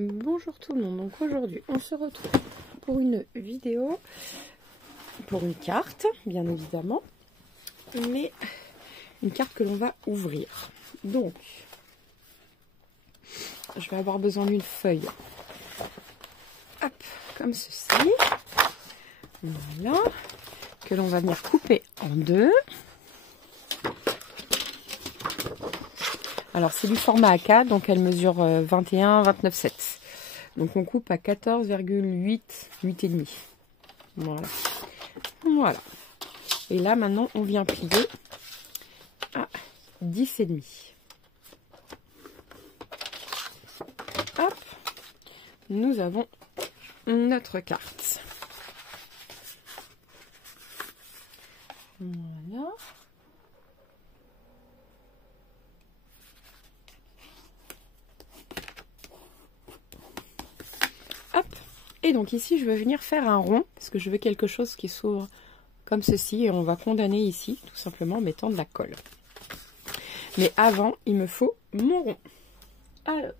Bonjour tout le monde, donc aujourd'hui on se retrouve pour une vidéo, pour une carte bien évidemment, mais une carte que l'on va ouvrir. Donc je vais avoir besoin d'une feuille, hop, comme ceci, voilà, que l'on va venir couper en deux. Alors c'est du format A4, donc elle mesure 21, 29, 7. Donc on coupe à 14,8, 8,5. Voilà. Voilà. Et là maintenant on vient plier à 10,5. Hop. Nous avons notre carte. Voilà. Et donc ici, je vais venir faire un rond, parce que je veux quelque chose qui s'ouvre comme ceci, et on va condamner ici, tout simplement en mettant de la colle. Mais avant, il me faut mon rond. Alors,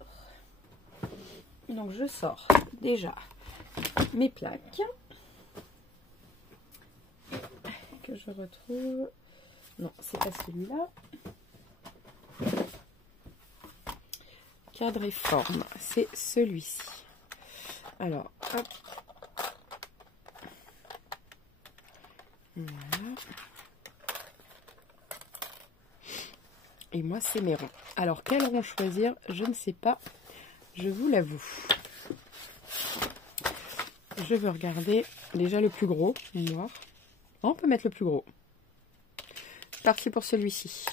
donc je sors déjà mes plaques, que je retrouve. Non, c'est pas celui-là. Cadre et forme, c'est celui-ci. Alors, hop. Voilà. Et moi, c'est mes ronds. Alors, quel rond choisir? Je ne sais pas. Je vous l'avoue. Je veux regarder déjà le plus gros. Noir. On peut mettre le plus gros. Parti pour celui-ci.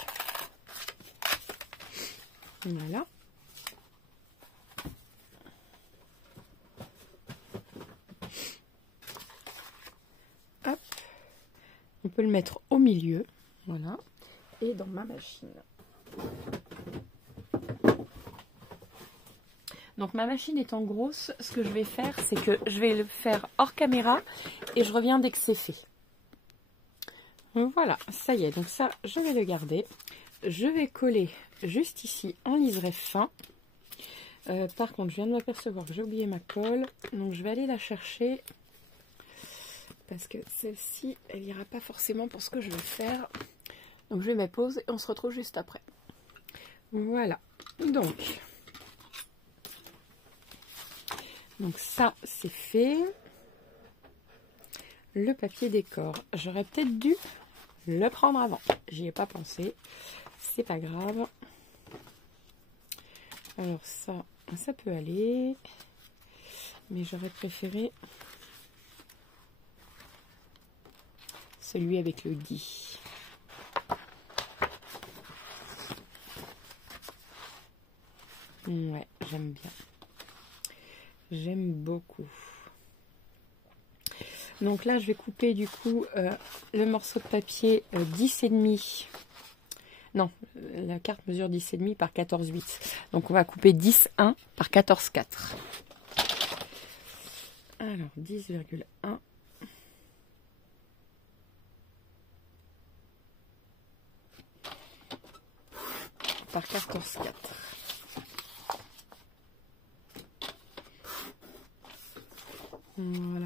Voilà. On peut le mettre au milieu, voilà, et dans ma machine. Donc ma machine étant grosse, ce que je vais faire, c'est que je vais le faire hors caméra et je reviens dès que c'est fait. Voilà, ça y est, donc ça, je vais le garder. Je vais coller juste ici en liseré fin. Par contre, je viens de m'apercevoir que j'ai oublié ma colle, donc je vais aller la chercher. Parce que celle-ci, elle n'ira pas forcément pour ce que je veux faire. Donc je vais mettre pause et on se retrouve juste après. Voilà. Donc ça, c'est fait. Le papier décor. J'aurais peut-être dû le prendre avant. J'y ai pas pensé. C'est pas grave. Alors ça peut aller. Mais j'aurais préféré celui avec le gui. Ouais, j'aime bien. J'aime beaucoup. Donc là, je vais couper du coup le morceau de papier 10,5. Non, la carte mesure 10,5 par 14,8. Donc on va couper 10,1 par 14,4. Alors 10,1. Par 14,4. Voilà.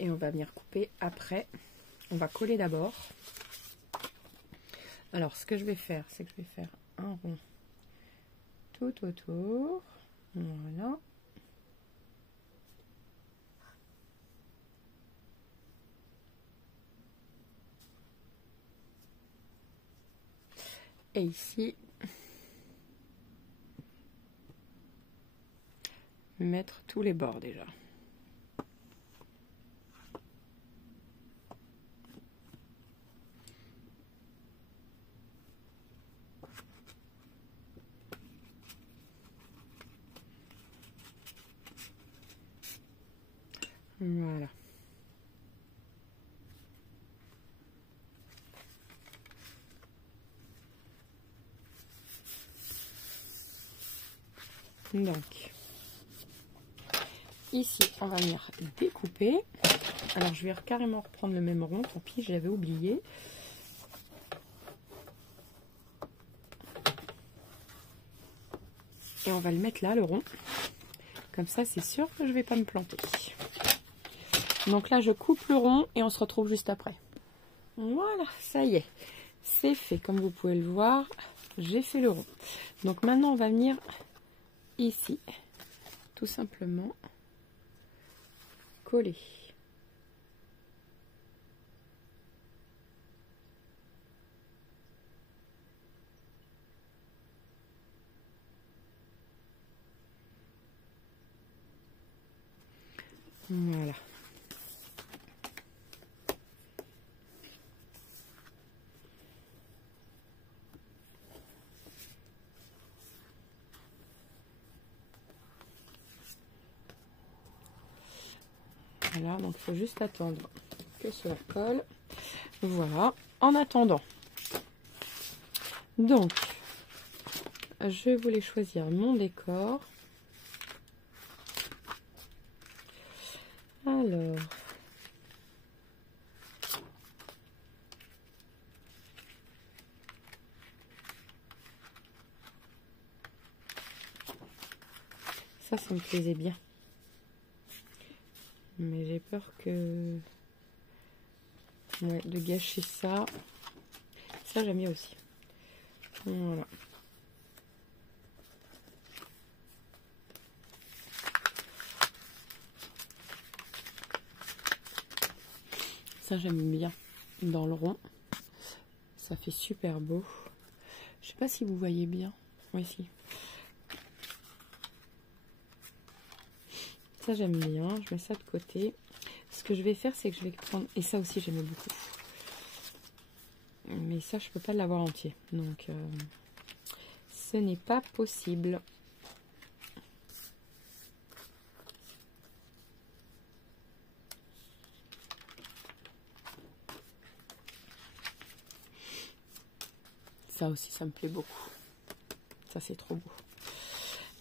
Et on va venir couper après. On va coller d'abord. Alors, ce que je vais faire, c'est que je vais faire un rond tout autour. Voilà. Et ici, mettre tous les bords déjà. Voilà. Donc, ici, on va venir découper. Alors, je vais carrément reprendre le même rond. Tant pis, je l'avais oublié. Et on va le mettre là, le rond. Comme ça, c'est sûr que je ne vais pas me planter. Donc là, je coupe le rond et on se retrouve juste après. Voilà, ça y est. C'est fait. Comme vous pouvez le voir, j'ai fait le rond. Donc maintenant, on va venir ici. Tout simplement coller. Voilà. Voilà, donc il faut juste attendre que cela colle. Voilà, en attendant. Donc, je voulais choisir mon décor. Alors, ça me plaisait bien. Mais j'ai peur que... Ouais, de gâcher ça. Ça, j'aime bien aussi. Voilà. Ça, j'aime bien dans le rond. Ça fait super beau. Je sais pas si vous voyez bien. Oui, si. Ça, j'aime bien. Je mets ça de côté. Ce que je vais faire, c'est que je vais prendre... Et ça aussi, j'aime beaucoup. Mais ça, je peux pas l'avoir entier. Donc, ce n'est pas possible. Ça aussi, ça me plaît beaucoup. Ça, c'est trop beau.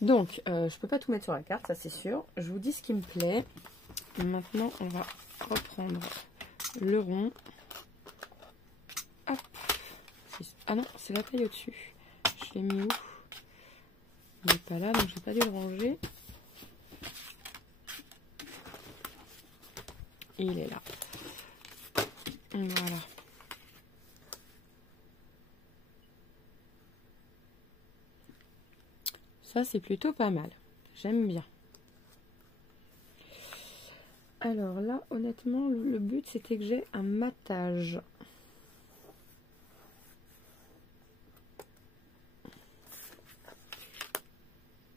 Donc, je peux pas tout mettre sur la carte, ça c'est sûr. Je vous dis ce qui me plaît. Maintenant, on va reprendre le rond. Hop. Ah non, c'est la taille au-dessus. Je l'ai mis où? Il n'est pas là, donc j'ai pas dû le ranger. Et il est là. Voilà. Ça, c'est plutôt pas mal. J'aime bien. Alors là, honnêtement, le but, c'était que j'ai un matage.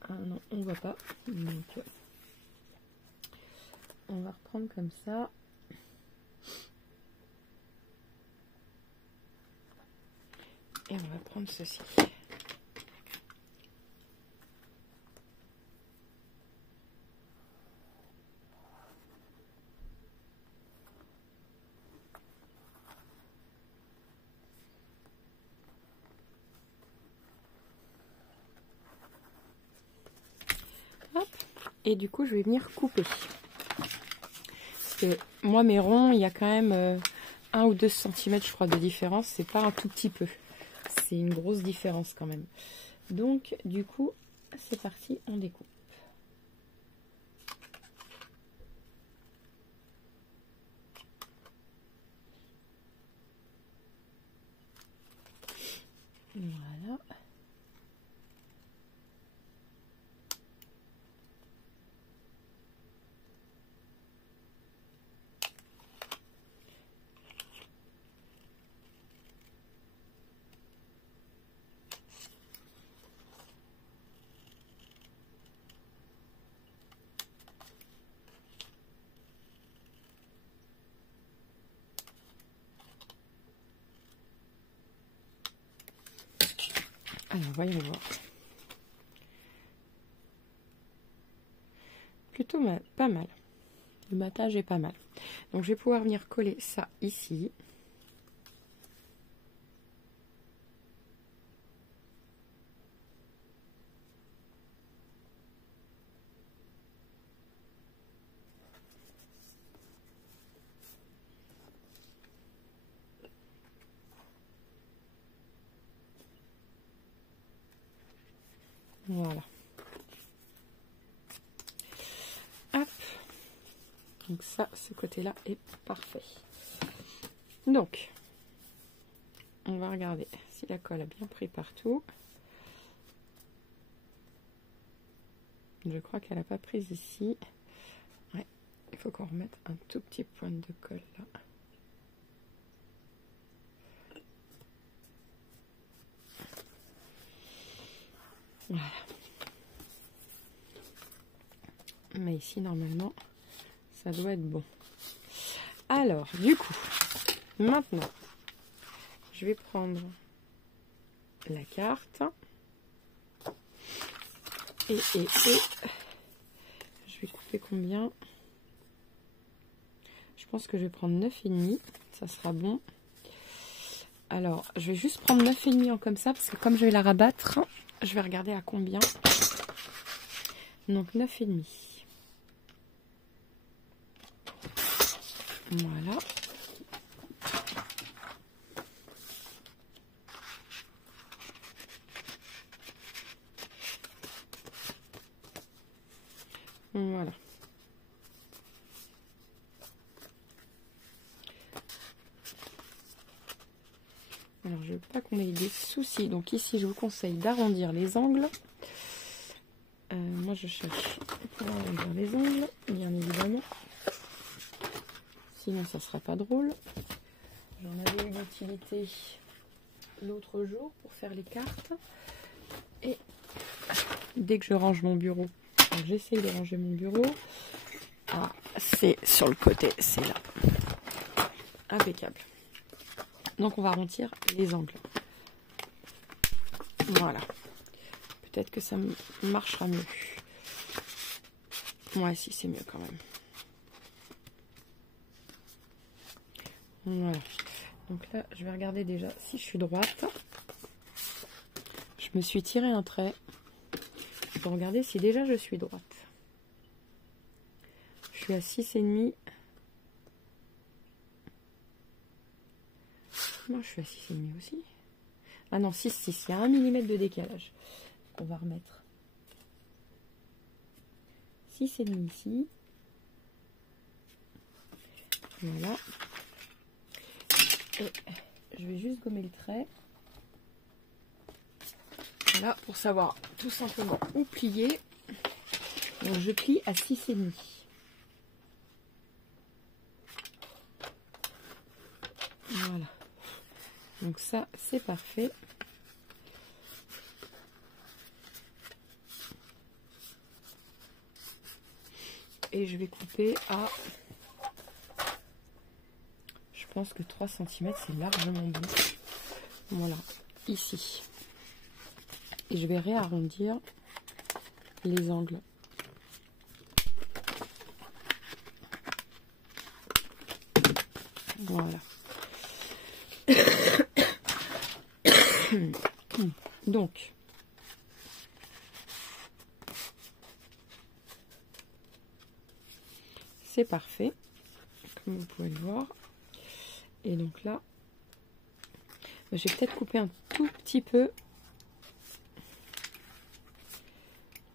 Ah non, on voit pas. Donc, on va reprendre comme ça. Et on va prendre ceci. Hop. Et du coup, je vais venir couper. Parce que moi, mes ronds, il y a quand même 1 ou 2 cm, je crois, de différence. C'est pas un tout petit peu. C'est une grosse différence quand même. Donc, du coup, c'est parti, on découpe. Voilà. Alors, voyons voir. Plutôt pas mal. Le matage est pas mal. Donc, je vais pouvoir venir coller ça ici. Voilà. Donc ça, ce côté-là est parfait. Donc, on va regarder si la colle a bien pris partout. Je crois qu'elle n'a pas pris ici. Ouais, il faut qu'on remette un tout petit point de colle là. Voilà. Mais ici, normalement, ça doit être bon. Alors, du coup, maintenant, je vais prendre la carte. Et je vais couper combien? Je pense que je vais prendre 9,5. Ça sera bon. Alors, je vais juste prendre 9,5 en comme ça, parce que comme je vais la rabattre, je vais regarder à combien. Donc 9,5. Voilà. Voilà. Alors, je veux pas qu'on ait des soucis. Donc ici, je vous conseille d'arrondir les angles. Moi, je cherche pour arrondir les angles, bien évidemment. Sinon, ça sera pas drôle. J'en avais eu l'utilité l'autre jour pour faire les cartes. Et dès que je range mon bureau, j'essaye de ranger mon bureau. Ah, c'est sur le côté, c'est là. Impeccable. Donc on va arrondir les angles. Voilà. Peut-être que ça marchera mieux. Ouais, si, c'est mieux quand même. Voilà. Donc là, je vais regarder déjà si je suis droite. Je me suis tiré un trait. Pour regarder si déjà je suis droite. Je suis à 6,5. Moi, je suis à 6,5 aussi. Ah non, 6,6. Il y a 1 mm de décalage. On va remettre 6,5 ici. Voilà. Et je vais juste gommer le trait. Voilà, pour savoir tout simplement où plier. Donc, je plie à 6,5. Voilà. Donc ça, c'est parfait. Et je vais couper à... Je pense que 3 cm, c'est largement bon. Voilà, ici. Et je vais réarrondir les angles. Voilà. Donc, c'est parfait, comme vous pouvez le voir. Et donc là, je vais peut-être couper un tout petit peu.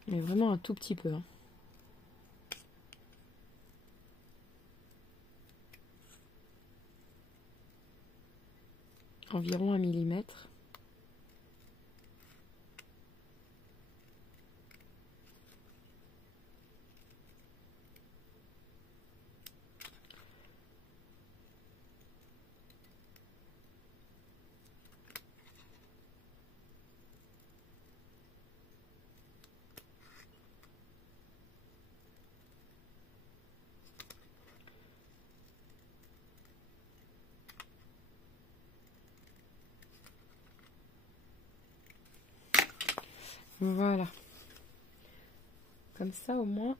Mais vraiment un tout petit peu. Hein. Environ 1 mm. Voilà. Comme ça, au moins,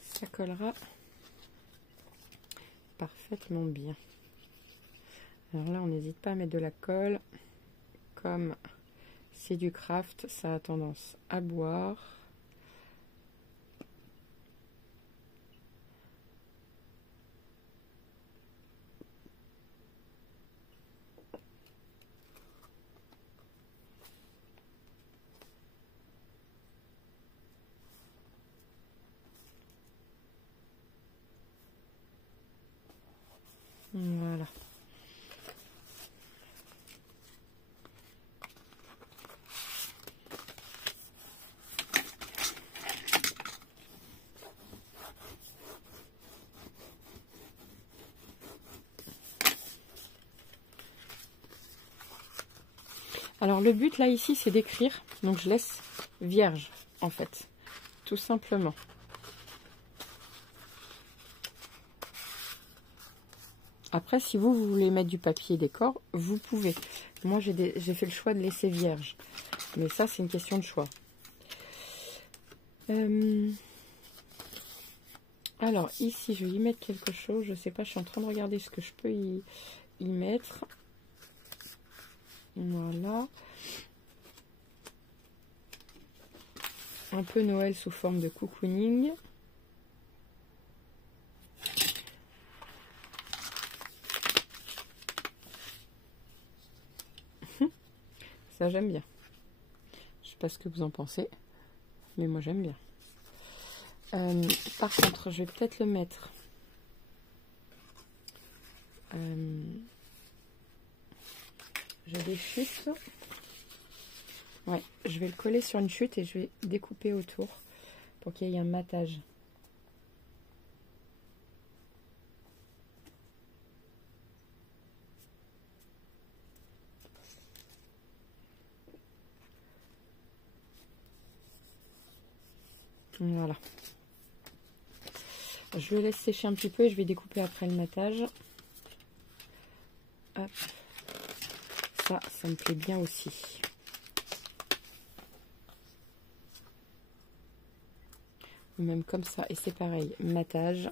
ça collera parfaitement bien. Alors là, on n'hésite pas à mettre de la colle. Comme c'est du craft, ça a tendance à boire. Alors le but là ici c'est d'écrire, donc je laisse vierge en fait, tout simplement. Après si vous voulez mettre du papier décor, vous pouvez. Moi j'ai fait le choix de laisser vierge, mais ça c'est une question de choix. Alors ici je vais y mettre quelque chose, je sais pas, je suis en train de regarder ce que je peux y mettre. Voilà. Un peu Noël sous forme de cocooning. Ça j'aime bien. Je sais pas ce que vous en pensez, mais moi j'aime bien. Par contre, je vais peut-être le mettre. J'ai des chutes. Ouais, je vais le coller sur une chute et je vais découper autour pour qu'il y ait un matage. Voilà. Je le laisse sécher un petit peu et je vais découper après le matage. Hop. Ça me plaît bien aussi. Ou même comme ça, et c'est pareil, matage.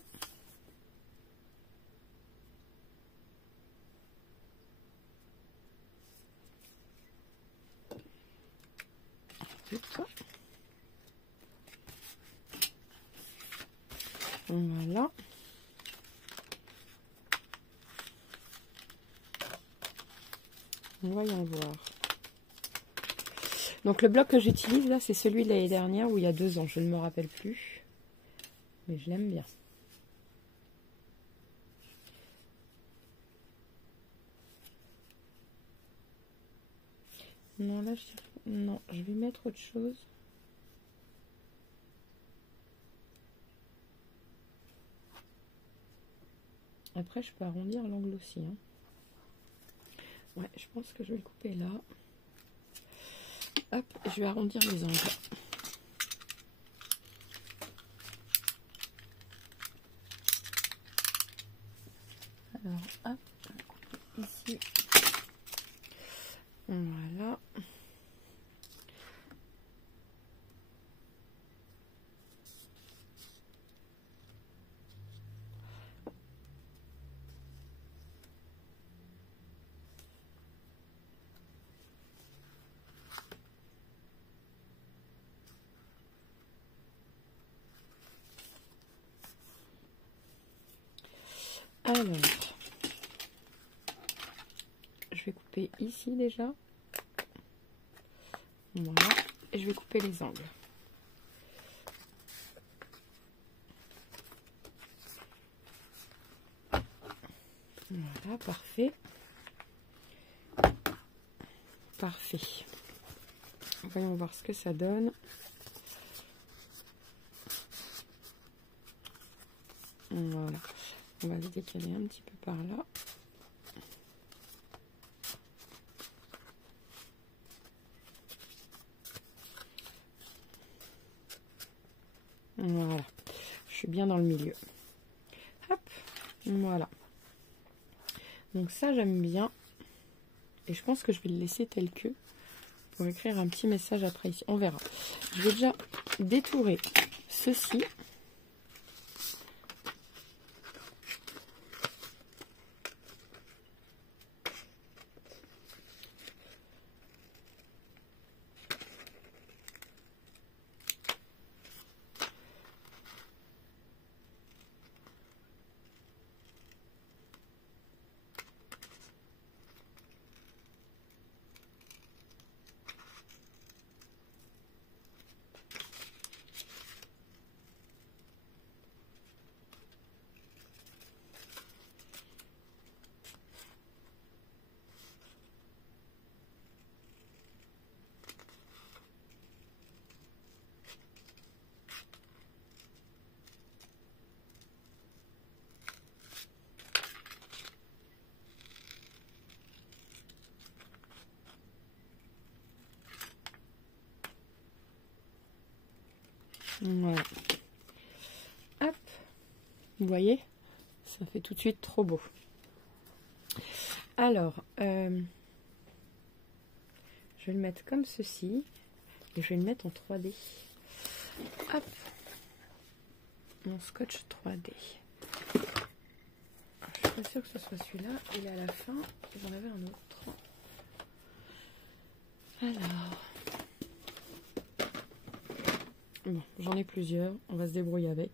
Voilà. Voyons voir. Donc le bloc que j'utilise là, c'est celui de l'année dernière ou il y a 2 ans, je ne me rappelle plus. Mais je l'aime bien. Non, là, non, je vais mettre autre chose. Après, je peux arrondir l'angle aussi. Hein. Ouais, je pense que je vais le couper là. Hop, je vais arrondir les angles. Alors, hop, ici. Voilà. Alors, je vais couper ici déjà. Voilà. Et je vais couper les angles. Voilà, parfait. Parfait. Voyons voir ce que ça donne. Voilà. On va le décaler un petit peu par là. Voilà. Je suis bien dans le milieu. Hop. Voilà. Donc ça, j'aime bien. Et je pense que je vais le laisser tel que pour écrire un petit message après ici. On verra. Je vais déjà détourer ceci. Voilà. Hop. Vous voyez, ça fait tout de suite trop beau. Alors, je vais le mettre comme ceci. Et je vais le mettre en 3D. Hop. Mon scotch 3D. Je suis pas sûre que ce soit celui-là. Il est à la fin. J'en avais un autre. Alors. Bon, j'en ai plusieurs. On va se débrouiller avec.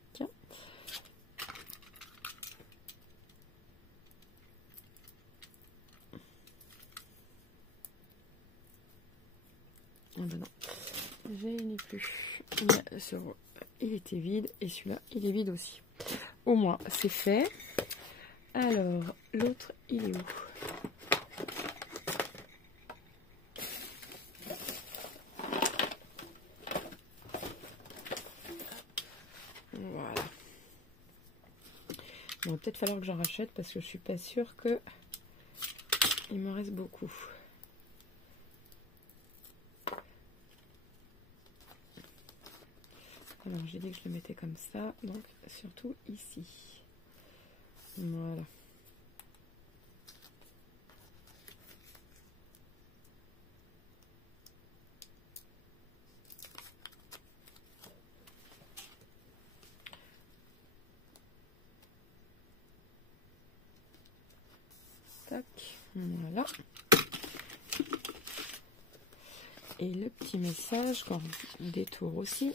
Ah ben non, je n'ai plus. Il était vide et celui-là, il est vide aussi. Au moins, c'est fait. Alors, l'autre, il est où? Voilà. Bon, il va peut-être falloir que j'en rachète parce que je suis pas sûre que il me reste beaucoup. Alors, j'ai dit que je le mettais comme ça, donc surtout ici. Voilà. Tac, voilà. Et le petit message qu'on détourne aussi.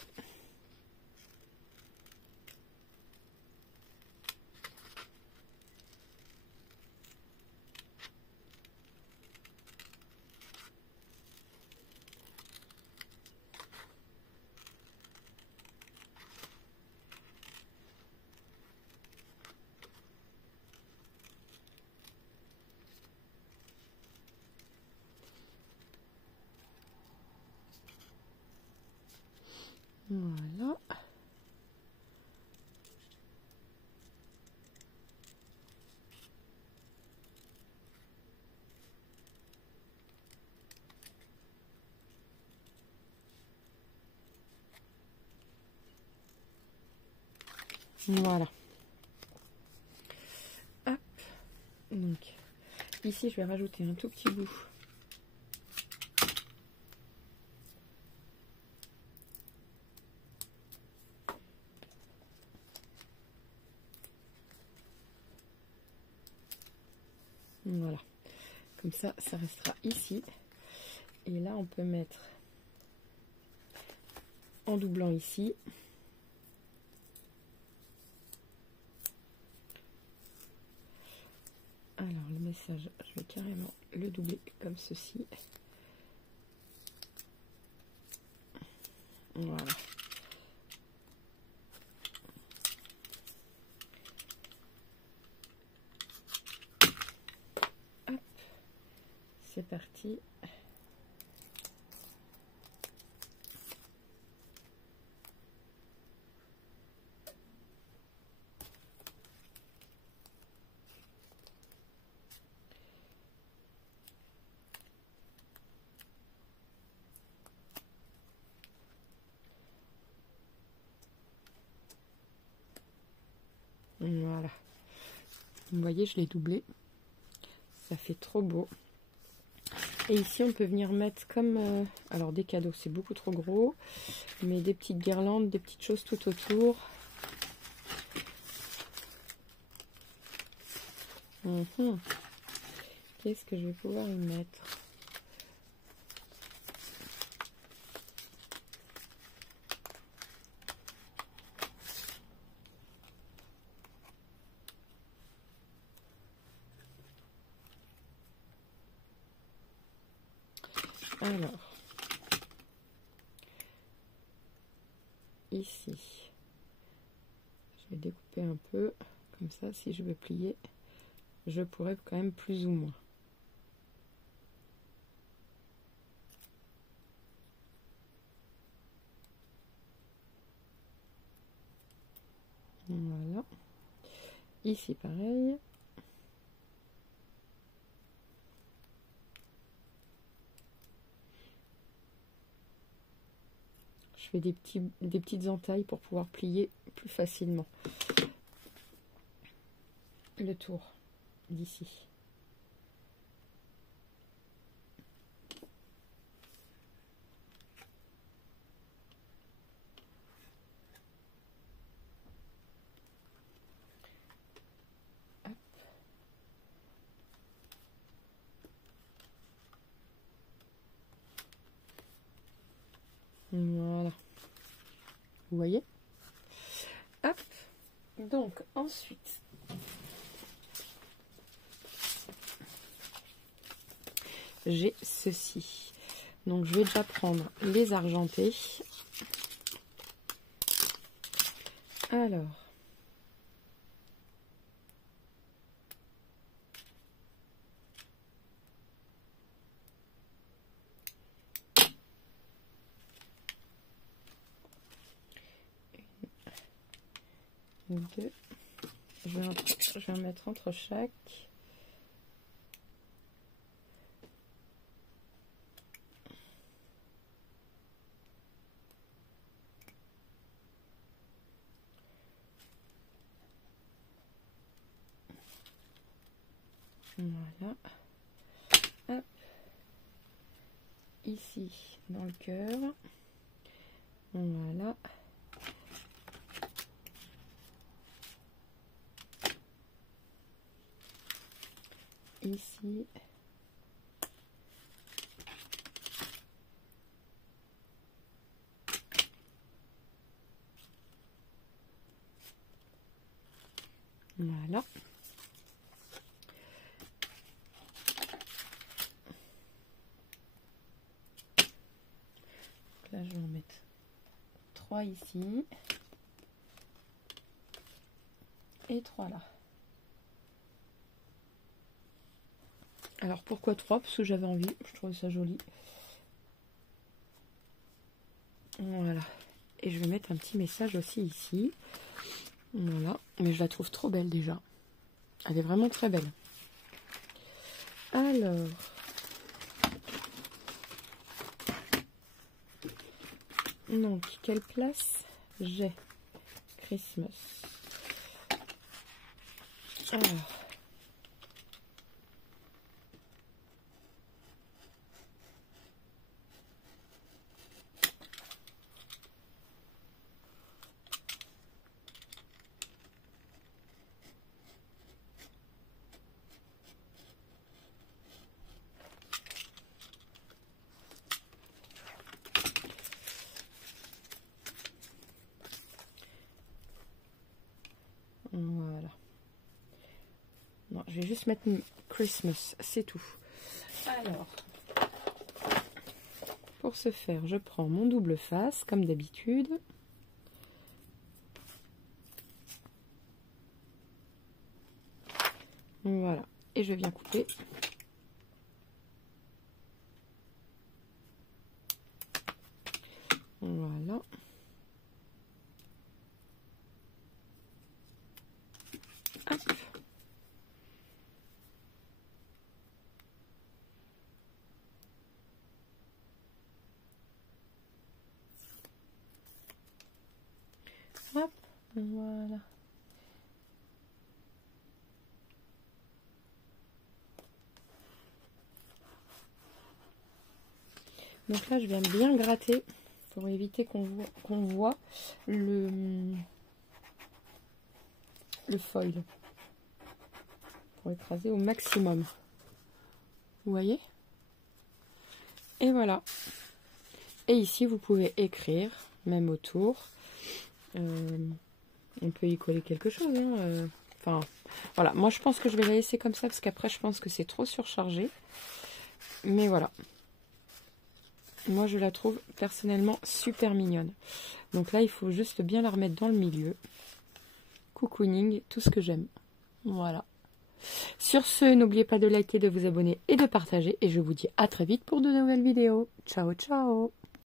Voilà. Voilà. Hop. Donc, ici, je vais rajouter un tout petit bout. Voilà. Comme ça, ça restera ici. Et là, on peut mettre en doublant ici. Alors, le message, je vais carrément le doubler comme ceci. Voilà. Hop. C'est parti. Voilà. Vous voyez, je l'ai doublé. Ça fait trop beau. Et ici, on peut venir mettre comme... alors, des cadeaux, c'est beaucoup trop gros. Mais des petites guirlandes, des petites choses tout autour. Qu'est-ce que je vais pouvoir y mettre? Alors, ici, je vais découper un peu, comme ça, si je veux plier, je pourrais quand même plus ou moins. Voilà. Ici, pareil. Je Je fais des petites entailles pour pouvoir plier plus facilement le tour d'ici. Voilà. Vous voyez? Hop. Donc, ensuite, j'ai ceci. Donc, je vais déjà prendre les argentés. Alors. Deux. Je vais en mettre entre chaque. Voilà. Hop. Ici, dans le cœur. Voilà. Ici. Voilà. Là, je vais en mettre 3 ici. Et 3 là. Alors pourquoi 3? Parce que j'avais envie, je trouvais ça joli. Voilà. Et je vais mettre un petit message aussi ici. Voilà. Mais je la trouve trop belle déjà. Elle est vraiment très belle. Alors. Donc, quelle place j'ai? Christmas. Alors. Voilà. Non, je vais juste mettre Christmas, c'est tout. Alors, pour ce faire, je prends mon double face, comme d'habitude. Voilà. Et je viens couper. Voilà. Hop. Hop. Voilà. Donc là, je viens bien gratter pour éviter qu'on voit le foil. Pour écraser au maximum. Vous voyez? Et voilà. Et ici, vous pouvez écrire, même autour. On peut y coller quelque chose. Hein, enfin, voilà. Moi, je pense que je vais la laisser comme ça parce qu'après, je pense que c'est trop surchargé. Mais voilà. Moi, je la trouve personnellement super mignonne. Donc là, il faut juste bien la remettre dans le milieu. Cocooning, tout ce que j'aime. Voilà. Sur ce, n'oubliez pas de liker, de vous abonner et de partager. Et je vous dis à très vite pour de nouvelles vidéos. Ciao, ciao!